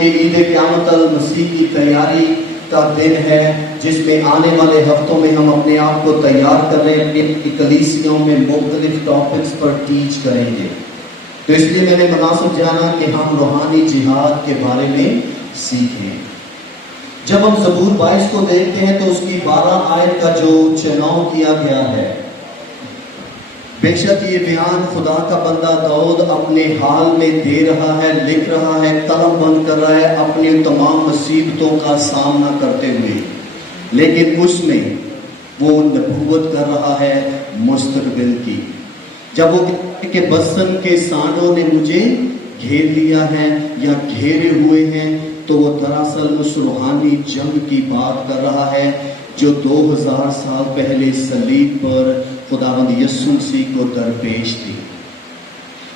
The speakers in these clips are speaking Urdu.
عید قیامت المسیح کی تیاری کا دن ہے، جس میں آنے والے ہفتوں میں ہم اپنے آپ کو تیار کر رہے ہیں، اپنی کلیسیوں میں مختلف ٹاپکس پر ٹیچ کریں گے۔ تو اس لیے میں نے مناسب جانا کہ ہم روحانی جہاد کے بارے میں سیکھیں۔ جب ہم زبور 22 کو دیکھتے ہیں تو اس کی 12 آیت کا جو چناؤ کیا گیا ہے، بے شک یہ بیان خدا کا بندہ داؤد اپنے حال میں دے رہا ہے، لکھ رہا ہے، قلم بند کر رہا ہے اپنی تمام مصیبتوں کا سامنا کرتے ہوئے، لیکن اس میں وہ نبوت کر رہا ہے مستقبل کی۔ جب وہ کہتے کہ بسن کے سانڈوں نے مجھے گھیر لیا ہے یا گھیرے ہوئے ہیں، تو وہ دراصل اس روحانی جنگ کی بات کر رہا ہے جو 2000 سال پہلے صلیب پر خداوند یسوع مسیح کو درپیش تھی۔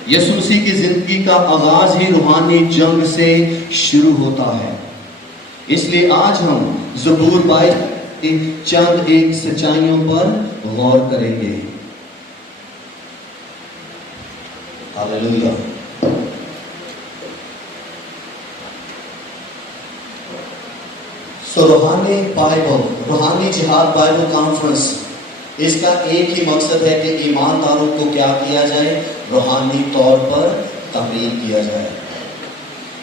یسوع مسیح کی زندگی کا آغاز ہی روحانی جنگ سے شروع ہوتا ہے۔ اس لیے آج ہم زبور 22 چند ایک سچائیوں پر غور کریں گے۔ ہاللیلویہ۔ روحانی بائبل، روحانی جہاد بائبل کانفرنس، اس کا ایک ہی مقصد ہے کہ ایمانداروں کو کیا کیا جائے؟ روحانی طور پر تبلیغ کیا جائے۔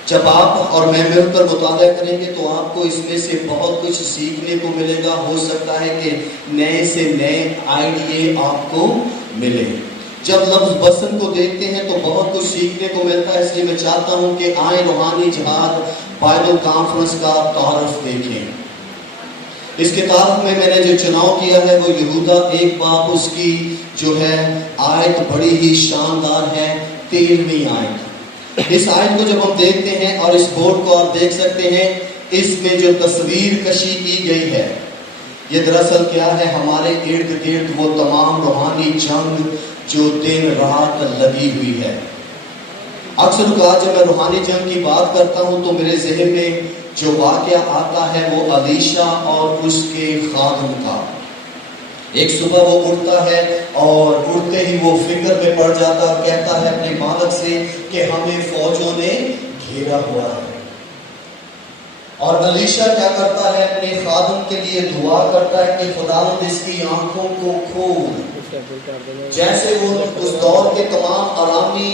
جب آپ اور میں مل کر مطالعہ کریں گے تو آپ کو اس میں سے بہت کچھ سیکھنے کو ملے گا۔ ہو سکتا ہے کہ نئے سے نئے آئیڈیے آپ کو ملے۔ جب لفظ بسن کو دیکھتے ہیں تو بہت کچھ سیکھنے کو ملتا ہے، اس لیے میں چاہتا ہوں کہ آئیں روحانی جہاد بائبل کانفرنس کا تعارف دیکھیں۔ اس کتاب میں نے جو چناؤ کیا ہے وہ یہودا 1 باب، اس کی جو ہے آیت بڑی ہی شاندار ہے، 13ویں آیت۔ اس آیت کو جب ہم دیکھتے ہیں اور اس بورڈ کو آپ دیکھ سکتے ہیں، اس میں جو تصویر کشی کی گئی ہے، یہ دراصل کیا ہے؟ ہمارے ارد گرد وہ تمام روحانی جنگ جو دن رات لگی ہوئی ہے۔ اکثر اوقات جب میں روحانی جنگ کی بات کرتا ہوں تو میرے ذہن میں جو واقعہ آتا ہے وہ الیشا اور اس کے خادم کا۔ ایک صبح وہ اٹھتا ہے اور اٹھتے ہی وہ فکر میں پڑ جاتا اور کہتا ہے اپنے مالک سے کہ ہمیں فوجوں نے گھیرا ہوا ہے۔ اور الیشا کیا کرتا ہے؟ اپنے خادم کے لیے دعا کرتا ہے کہ خداوند اس کی آنکھوں کو کھول۔ جیسے وہ اس دور کے تمام ارامی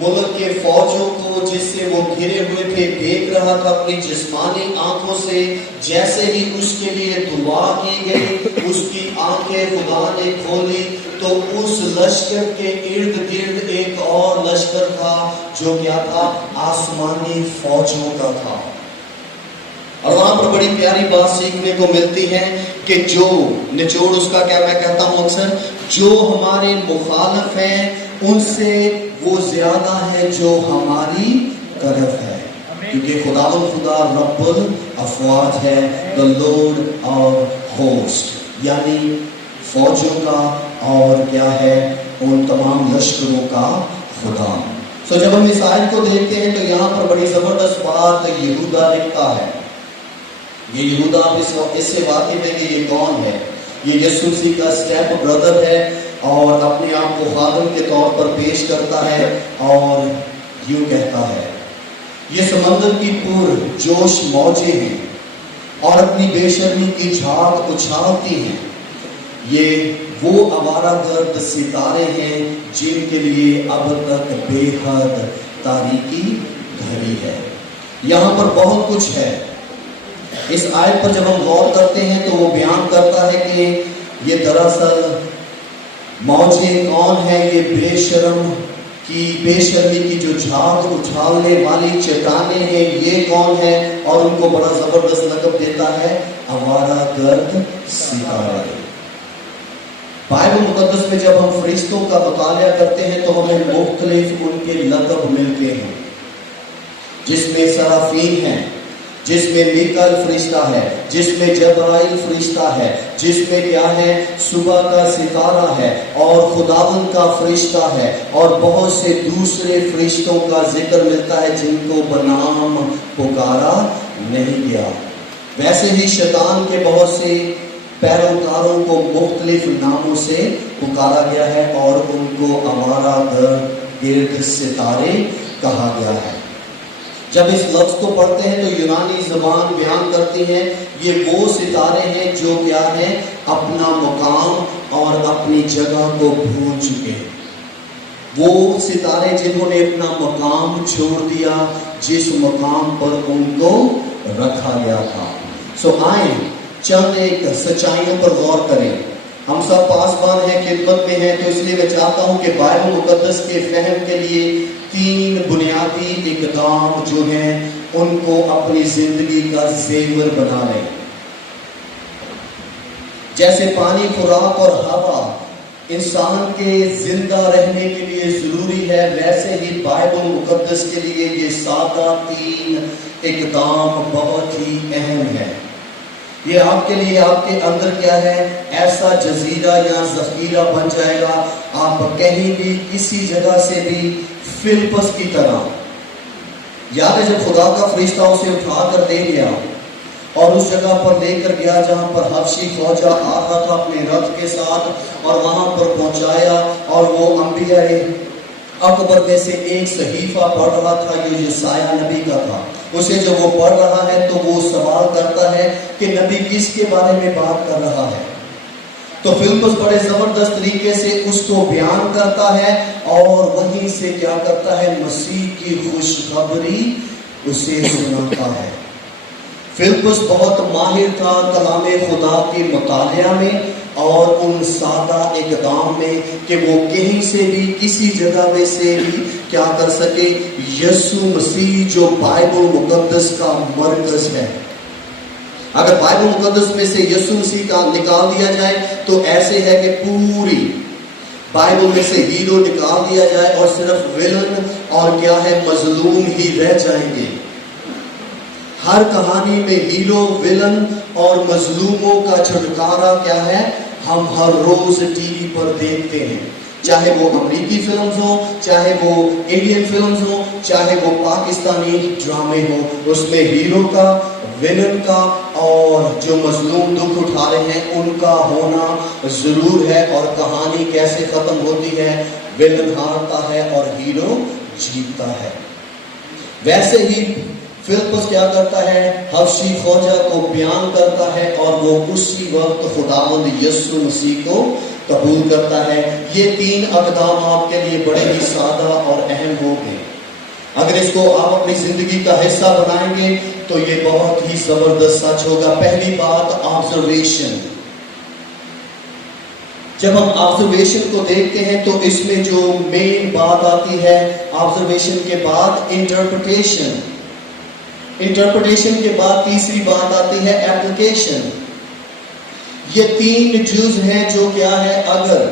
ملک کے فوجوں کو جس سے وہ گھرے ہوئے تھے دیکھ رہا تھا اپنی جسمانی آنکھوں سے، جیسے ہی اس کے لیے دعا کی گئی، اس کی آنکھیں خدا نے کھولی تو اس لشکر کے ارد گرد ایک اور لشکر تھا جو کیا تھا؟ آسمانی فوجوں کا تھا۔ اور وہاں پر بڑی پیاری بات سیکھنے کو ملتی ہے کہ جو نچوڑ اس کا کیا میں کہتا ہوں اکثر، جو ہمارے مخالف ہیں ان سے وہ زیادہ ہے جو ہماری طرف ہے، کیونکہ خدا رب الافواج ہے، the Lord of hosts، یعنی فوجوں کا اور کیا ہے؟ ان تمام لشکروں کا خدا۔ جب ہم اس آیت کو دیکھتے ہیں تو یہاں پر بڑی زبردست بات یہودا لکھتا ہے۔ یہ یہودا آپ اس سے واقف ہے کہ یہ کون ہے؟ یہ یسوع مسیح کا اسٹیپ بردر ہے اور اپنے آپ کو خادم کے طور پر پیش کرتا ہے اور یوں کہتا ہے، یہ سمندر کی پر جوش موجیں ہیں اور اپنی بے شرمی کی جھاگ اچھالتی ہیں، یہ وہ آوارہ گرد ستارے ہیں جن کے لیے اب تک بے حد تاریکی گھری ہے۔ یہاں پر بہت کچھ ہے۔ اس آیت پر جب ہم غور کرتے ہیں تو وہ بیان کرتا ہے کہ یہ دراصل موجیں کون ہیں؟ یہ بے شرمی کی جو جھاگ اچھالنے والی چٹانیں ہیں، یہ کون ہے؟ اور ان کو بڑا زبردست لقب دیتا ہے آوارہ گرد ستارے۔ بائبل مقدس میں جب ہم فرشتوں کا مطالعہ کرتے ہیں تو ہمیں مختلف ان کے لقب ملتے ہیں، جس میں سرافین ہیں، جس میں میکائیل فرشتہ ہے، جس میں جبرائیل فرشتہ ہے، جس میں کیا ہے؟ صبح کا ستارہ ہے اور خداوند کا فرشتہ ہے، اور بہت سے دوسرے فرشتوں کا ذکر ملتا ہے جن کو بنام پکارا نہیں گیا۔ ویسے ہی شیطان کے بہت سے پیروکاروں کو مختلف ناموں سے پکارا گیا ہے اور ان کو آوارہ گرد ستارے کہا گیا ہے۔ جب اس لفظ کو پڑھتے ہیں تو یونانی زبان بیان کرتی ہے یہ وہ ستارے ہیں جو کیا ہیں اپنا مقام اور اپنی جگہ کو بھول چکے ہیں. وہ ستارے جنہوں نے اپنا مقام چھوڑ دیا جس مقام پر ان کو رکھا گیا تھا. سو آئیں چند ایک سچائیوں پر غور کریں. ہم سب پاسبان ہیں، خدمت میں ہیں، تو اس لیے میں چاہتا ہوں کہ بائبل مقدس کے فہم کے لیے 3 بنیادی اقدام جو ہیں ان کو اپنی زندگی کا زیور بنا لیں. جیسے پانی، خوراک اور ہوا انسان کے زندہ رہنے کے لیے ضروری ہے، ویسے ہی بائبل مقدس کے لیے یہ سادہ 3 اقدام بہت ہی اہم ہے. یہ آپ کے لیے آپ کے اندر کیا ہے ایسا جزیرہ یا ذخیرہ بن جائے گا. آپ کہیں بھی کسی جگہ سے بھی فلپس کی طرح، یاد ہے جب خدا کا فرشتہ اسے اٹھا کر لے گیا اور اس جگہ پر لے کر گیا جہاں پر حبشی فوجا آ رہا تھا اپنے رتھ کے ساتھ، اور وہاں پر پہنچایا اور وہ انبیاء اکبر میں سے ایک صحیفہ پڑھ رہا تھا جو یسایہ نبی کا تھا. اسے جب وہ پڑھ رہا ہے تو وہ سوال کرتا ہے کہ نبی کس کے بارے میں بات کر رہا ہے. تو فلپس بڑے زبردست طریقے سے اس کو بیان کرتا ہے اور وہیں سے کیا کرتا ہے مسیح کی خوشخبری اسے سناتا ہے. فلپس بہت ماہر تھا کلام خدا کے مطالعہ میں اور ان سادہ اقدام میں کہ وہ کہیں سے بھی کسی جگہ میں سے بھی کیا کر سکے یسوع مسیح جو بائبل مقدس کا مرکز ہے. اگر بائبل مقدس میں سے یسوع مسیح کا نکال دیا جائے تو ایسے ہے کہ پوری بائبل میں سے ہیرو نکال دیا جائے اور صرف ویلن اور کیا ہے مظلوم ہی رہ جائیں گے. ہر کہانی میں ہیرو، ویلن اور مظلوموں کا چھٹکارا کیا ہے ہم ہر روز ٹی وی پر دیکھتے ہیں. چاہے وہ امریکی فلمز ہوں، چاہے وہ انڈین فلمز ہوں، چاہے وہ پاکستانی ڈرامے ہوں، اس میں ہیرو کا، ویلن کا اور جو مظلوم دکھ اٹھا رہے ہیں ان کا ہونا ضرور ہے. اور کہانی کیسے ختم ہوتی ہے؟ ویلن ہارتا ہے اور ہیرو جیتتا ہے. ویسے ہی فلپس کیا کرتا ہے حبشی فوجا کو بیان کرتا ہے اور وہ اسی وقت خداوند یسوع مسیح کو قبول کرتا ہے. یہ 3 اقدام آپ کے لیے بڑے ہی سادہ اور اہم ہو گئے. اگر اس کو آپ اپنی زندگی کا حصہ بنائیں گے تو یہ بہت ہی زبردست سچ ہوگا. پہلی بات آبزرویشن. جب ہم آبزرویشن کو دیکھتے ہیں تو اس میں جو مین بات آتی ہے آبزرویشن کے بعد انٹرپریٹیشن. انٹرپریٹیشن کے بعد تیسری بات آتی ہے ایپلیکیشن. یہ 3 جز ہیں جو کیا ہے اگر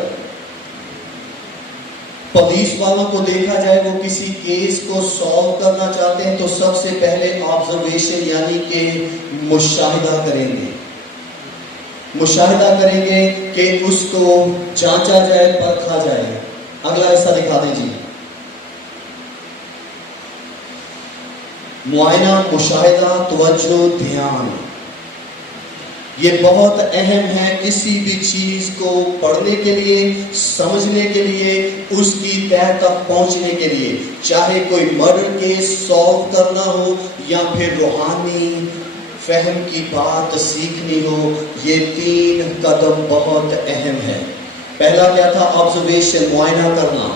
پولیس والوں کو دیکھا جائے وہ کسی کیس کو سالو کرنا چاہتے ہیں تو سب سے پہلے آبزرویشن یعنی کہ مشاہدہ کریں گے. مشاہدہ کریں گے کہ اس کو جانچا جائے، پرکھا جائے. اگلا حصہ دکھا دیں جی. معائنہ، مشاہدہ، توجہ، دھیان. یہ بہت اہم ہے کسی بھی چیز کو پڑھنے کے لیے، سمجھنے کے لیے، اس کی تہہ تک پہنچنے کے لیے. چاہے کوئی مرڈر کیس سالو کرنا ہو یا پھر روحانی فہم کی بات سیکھنی ہو، یہ 3 قدم بہت اہم ہے. پہلا کیا تھا؟ آبزرویشن، معائنہ کرنا،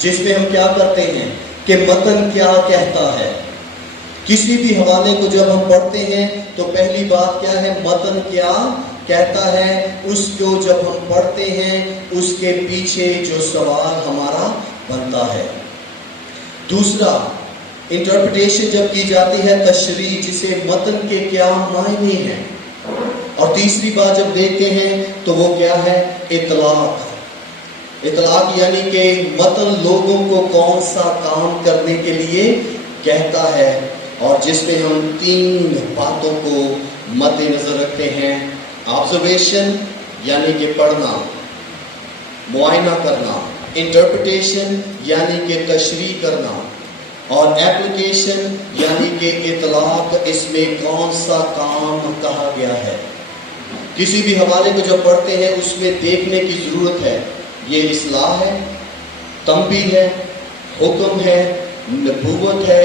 جس میں ہم کیا کرتے ہیں کہ متن کیا کہتا ہے. کسی بھی حوالے کو جب ہم پڑھتے ہیں تو پہلی بات کیا ہے متن کیا کہتا ہے. اس کو جب ہم پڑھتے ہیں اس کے پیچھے جو سوال ہمارا بنتا ہے. دوسرا انٹرپریٹیشن جب کی جاتی ہے تشریح، جسے متن کے کیا معنی ہیں. اور تیسری بات جب دیکھتے ہیں تو وہ کیا ہے اطلاق. اطلاق یعنی کہ متن لوگوں کو کون سا کام کرنے کے لیے کہتا ہے، اور جس میں ہم 3 باتوں کو مد نظر رکھتے ہیں. آبزرویشن یعنی کہ پڑھنا، معائنہ کرنا، انٹرپریٹیشن یعنی کہ تشریح کرنا، اور ایپلیکیشن یعنی کہ اطلاق. اس میں کون سا کام کہا گیا ہے. کسی بھی حوالے کو جب پڑھتے ہیں اس میں دیکھنے کی ضرورت ہے یہ اصلاح ہے، تنبیہ ہے، حکم ہے، نبوت ہے،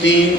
3